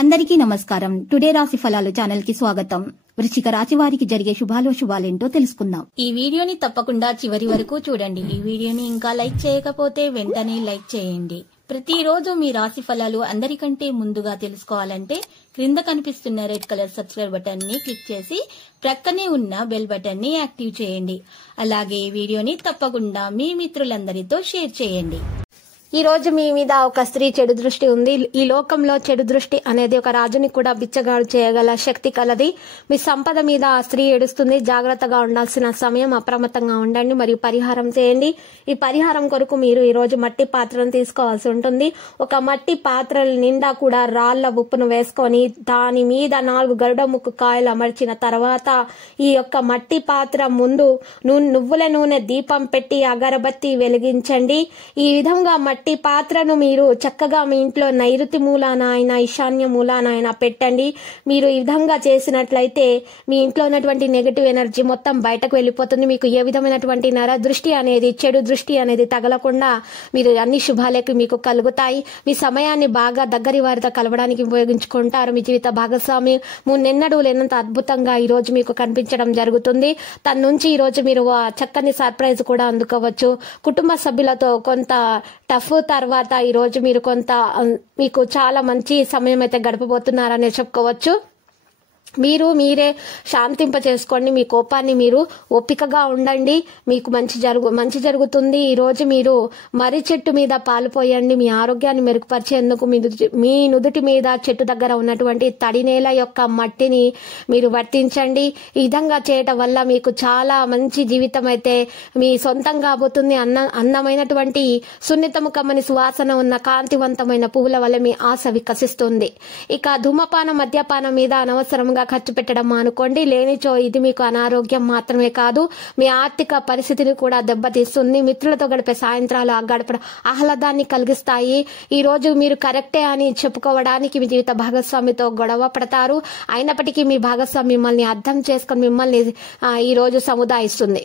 అందరికీ నమస్కారం. టుడే రాశి ఫలాలు ఛానల్ కి స్వాగతం. వృశ్చిక రాశి వారికి జరిగే శుభాలేంటో తెలుసుకుందాం. ఈ వీడియోని తప్పకుండా చివరి వరకు చూడండి. ఈ వీడియోని ఇంకా లైక్ చేయకపోతే వెంటనే లైక్ చేయండి. ప్రతిరోజు మీ రాశి ఫలాలు అందరికంటే ముందుగా తెలుసుకోవాలంటే క్రింద కనిపిస్తున్న రెడ్ కలర్ సబ్స్క్రైబ్ బటన్ ని క్లిక్ చేసి ప్రక్కనే ఉన్న బెల్ బటన్ ని యాక్టివ్ చేయండి. అలాగే ఈ వీడియోని తప్పకుండా మీ మిత్రులందరితో షేర్ చేయండి. ఈ రోజు మీ మీద ఒక స్త్రీ చెడు దృష్టి ఉంది. ఈ లోకంలో చెడు దృష్టి అనేది ఒక రాజుని కూడా బిచ్చగాడు చేయగల శక్తి కలది. మీ సంపద మీద ఆ స్త్రీ ఏడుస్తుంది. జాగ్రత్తగా ఉండాల్సిన సమయం, అప్రమత్తంగా ఉండండి మరియు పరిహారం చేయండి. ఈ పరిహారం కొరకు మీరు ఈ రోజు మట్టి పాత్రను తీసుకోవాల్సి ఉంటుంది. ఒక మట్టి పాత్ర నిండా కూడా రాళ్ల ఉప్పును వేసుకొని దాని మీద 4 గరుడ ముక్కు కాయలు అమర్చిన తర్వాత ఈ యొక్క మట్టి పాత్ర ముందు నువ్వుల నూనె దీపం పెట్టి అగరబత్తి వెలిగించండి. ఈ విధంగా మట్టి పాత్రను మీరు చక్కగా మీ ఇంట్లో నైరుతి మూలాన అయినా ఈశాన్య మూలాన అయినా పెట్టండి. మీరు ఈ విధంగా చేసినట్లయితే మీ ఇంట్లో ఉన్నటువంటి నెగటివ్ ఎనర్జీ మొత్తం బయటకు వెళ్ళిపోతుంది. మీకు ఏ విధమైనటువంటి నరదృష్టి అనేది, చెడు దృష్టి అనేది తగలకుండా మీరు అన్ని శుభాలకు మీకు కలుగుతాయి. మీ సమయాన్ని బాగా దగ్గరి వారితో కలవడానికి ఉపయోగించుకుంటారు. మీ జీవిత భాగస్వామి మున్నెన్నడూ లేనంత అద్భుతంగా ఈ రోజు మీకు కనిపించడం జరుగుతుంది. తన నుంచి ఈ రోజు మీరు చక్కని సర్ప్రైజ్ కూడా అందుకోవచ్చు. కుటుంబ సభ్యులతో కొంత టఫ్ తర్వాత ఈ రోజు మీరు మీకు చాలా మంచి సమయం అయితే గడపబోతున్నారని చెప్పుకోవచ్చు. మీరే శాంతింప చేసుకోండి. మీ కోపాన్ని మీరు ఓపికగా ఉండండి. మీకు మంచి జరుగుతుంది. ఈ రోజు మీరు మర్రి చెట్టు మీద పాలు పోయండి. మీ ఆరోగ్యాన్ని మెరుగుపరిచేందుకు మీ నుదుటి మీద చెట్టు దగ్గర ఉన్నటువంటి తడి నేల యొక్క మట్టిని మీరు వర్తించండి. ఈ విధంగా చేయటం వల్ల మీకు చాలా మంచి జీవితం అయితే మీ సొంతం కాబోతుంది. అందమైనటువంటి సున్నితము కమ్మని సువాసన ఉన్న కాంతివంతమైన పువ్వుల వల్ల మీ ఆశ వికసిస్తుంది. ఇక ధూమపానం, మద్యపానం మీద అనవసరంగా ఖర్చు పెట్టడం మానుకోండి. లేనిచో ఇది మీకు అనారోగ్యం మాత్రమే కాదు, మీ ఆర్థిక పరిస్థితిని కూడా దెబ్బతీస్తుంది. మిత్రులతో గడిపే సాయంత్రాలు ఆహ్లాదాన్ని కలిగిస్తాయి. ఈ రోజు మీరు కరెక్టే అని చెప్పుకోవడానికి మీ జీవిత భాగస్వామితో గొడవ పడతారు. అయినప్పటికీ మీ భాగస్వామి మిమ్మల్ని అర్థం చేసుకుని మిమ్మల్ని ఈ రోజు సముదాయిస్తుంది.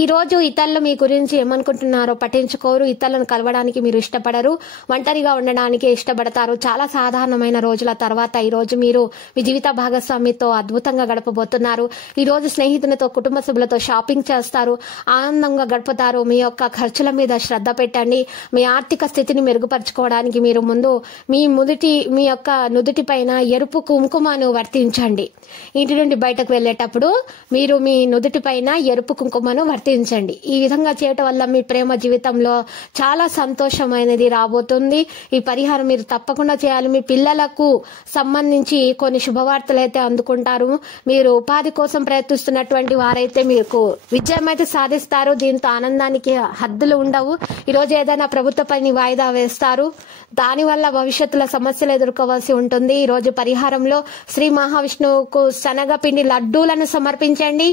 ఈ రోజు ఇతరులు మీ గురించి ఏమనుకుంటున్నారో పట్టించుకోరు. ఇతరులను కలవడానికి మీరు ఇష్టపడరు. ఒంటరిగా ఉండడానికి ఇష్టపడతారు. చాలా సాధారణమైన రోజుల తర్వాత ఈ రోజు మీరు మీ జీవిత భాగస్వామితో అద్భుతంగా గడపబోతున్నారు. ఈ రోజు స్నేహితులతో, కుటుంబ సభ్యులతో షాపింగ్ చేస్తారు. ఆనందంగా గడుపుతారు. మీ యొక్క ఖర్చుల మీద శ్రద్ధ పెట్టండి. మీ ఆర్థిక స్థితిని మెరుగుపరచుకోవడానికి మీరు ముందు మీ యొక్క నుదుటి పైన ఎరుపు కుంకుమను వర్తించండి. ఇంటి నుండి బయటకు వెళ్లేటప్పుడు మీరు మీ నుదుటి పైన ఎరుపు కుంకుమను వర్తించండి. ఈ విధంగా చేయటం వల్ల మీ ప్రేమ జీవితంలో చాలా సంతోషమైనది రాబోతుంది. ఈ పరిహారం మీరు తప్పకుండా చేయాలి. మీ పిల్లలకు సంబంధించి కొన్ని శుభవార్తలు అయితే అందుకుంటారు. మీరు ఉపాధి కోసం ప్రయత్నిస్తున్నటువంటి వారైతే మీకు విజయం అయితే సాధిస్తారు. దీంతో ఆనందానికి హద్దులు ఉండవు. ఈరోజు ఏదైనా ప్రభుత్వ పని వాయిదా వేస్తారు. దానివల్ల భవిష్యత్తులో సమస్యలు ఎదుర్కోవాల్సి ఉంటుంది. ఈ రోజు పరిహారంలో శ్రీ మహావిష్ణువుకు శనగపిండి లడ్డూలను సమర్పించండి.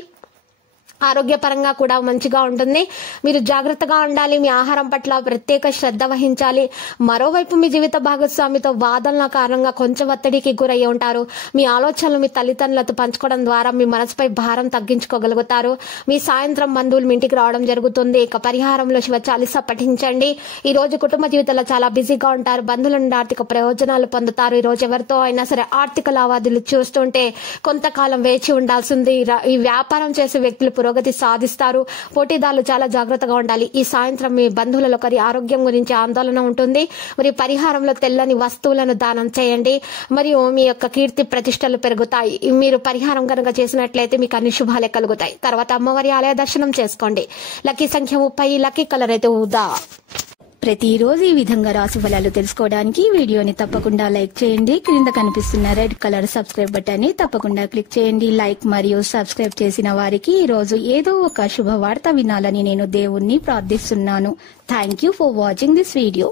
ఆరోగ్యపరంగా కూడా మంచిగా ఉంటుంది. మీరు జాగ్రత్తగా ఉండాలి. మీ ఆహారం పట్ల ప్రత్యేక శ్రద్ధ వహించాలి. మరోవైపు మీ జీవిత భాగస్వామితో వాదనల కారణంగా కొంచెం ఒత్తిడికి గురయ్యి ఉంటారు. మీ ఆలోచనలు మీ తల్లిదండ్రులతో పంచుకోవడం ద్వారా మీ మనసుపై భారం తగ్గించుకోగలుగుతారు. మీ సాయంత్రం బంధువులు మీ ఇంటికి రావడం జరుగుతుంది. ఇక పరిహారంలో శివ చాలీసా పఠించండి. ఈ రోజు కుటుంబ జీవితంలో చాలా బిజీగా ఉంటారు. బంధువుల నుండి ఆర్థిక ప్రయోజనాలు పొందుతారు. ఈ రోజు ఎవరితో అయినా సరే ఆర్థిక లావాదేవీలు చూస్తుంటే కొంతకాలం వేచి ఉండాల్సింది. ఈ వ్యాపారం చేసే వ్యక్తులు పురోగతి సాధిస్తారు. పోటీదారులు చాలా జాగ్రత్తగా ఉండాలి. ఈ సాయంత్రం మీ బంధువులలో ఒకరి ఆరోగ్యం గురించి ఆందోళన ఉంటుంది. మరియు పరిహారంలో తెల్లని వస్తువులను దానం చేయండి. మరియు మీ యొక్క కీర్తి ప్రతిష్టలు పెరుగుతాయి. మీరు పరిహారం కనుక చేసినట్లయితే మీకు అన్ని శుభాలే కలుగుతాయి. తర్వాత అమ్మవారి ఆలయ దర్శనం చేసుకోండి. లక్కీ సంఖ్య 30, లక్కీ కలర్ అయితే ఊదా. ప్రతిరోజు ఈ విధంగా రాశి ఫలాలు తెలుసుకోవడానికి వీడియోని తప్పకుండా లైక్ చేయండి. క్రింద కనిపిస్తున్న రెడ్ కలర్ సబ్స్క్రైబ్ బటన్ ని తప్పకుండా క్లిక్ చేయండి. లైక్ మరియు సబ్స్క్రైబ్ చేసిన వారికి ఈ రోజు ఏదో ఒక శుభవార్త వినాలని నేను దేవుణ్ణి ప్రార్థిస్తున్నాను. Thank you for watching this video.